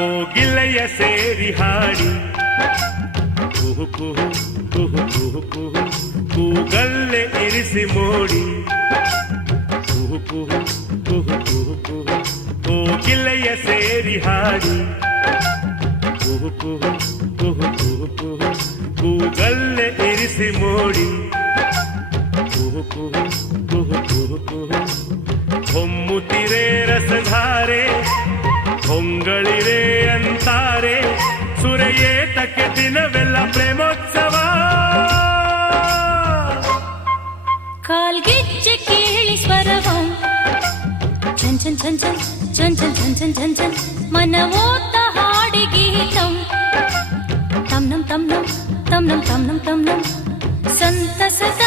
ಕೋಗಿಲೆಯ ಸೇರಿ ಹಾಡಿ ಕುಹು ಕುಹು ಕುಹು ಕುಹು ಕುಹು ಕೂಗಲ್ಲೇ ಇರಿಸಿ ಮೋಡಿ ಕುಹು ಕುಹು ಕುಹು ಕುಹು ಕುಹು ಕೋಗಿಲೆಯ ಸೇರಿ ಹಾಡಿ ಕುಹು ಕುಹು ಕುಹು ಕುಹು ಕುಹು ಕೂಗಲ್ಲೇ ಇರಿಸಿ ಮೋಡಿ ಕುಹು ಕುಹು ಕುಹು ಕುಹು ಕುಹು ಹೊಮ್ಮುತ್ತಿರೆ ರಸಧಾರೆ ಹೊಂಗಳಿರೆ ಅಂತಾರೆ ಸುರೆಯೇತಕ್ಕೆ ದಿನವೆಲ್ಲ ಪ್ರೇಮೋತ್ಸವ ಕಾಲ್ಗೆಜ್ಜೆ ಕೇಳಿ ಸ್ವರವಂ ಝನ್ ಝನ್ ಝನ್ ಝನ್ ಝನ್ ಝನ್ ಝನ್ ಝನ್ ಝನ್ ಝನ್ ಮನವೋತ ಹಾಡಿ ಗೀತಂ ತಮ್ ನಮ್ ತಮ್ ನಮ್ ತಮ್ ನಮ್ ತಮ್ ನಮ್ ತಮ್ ನಮ್ ಸಂತಸದ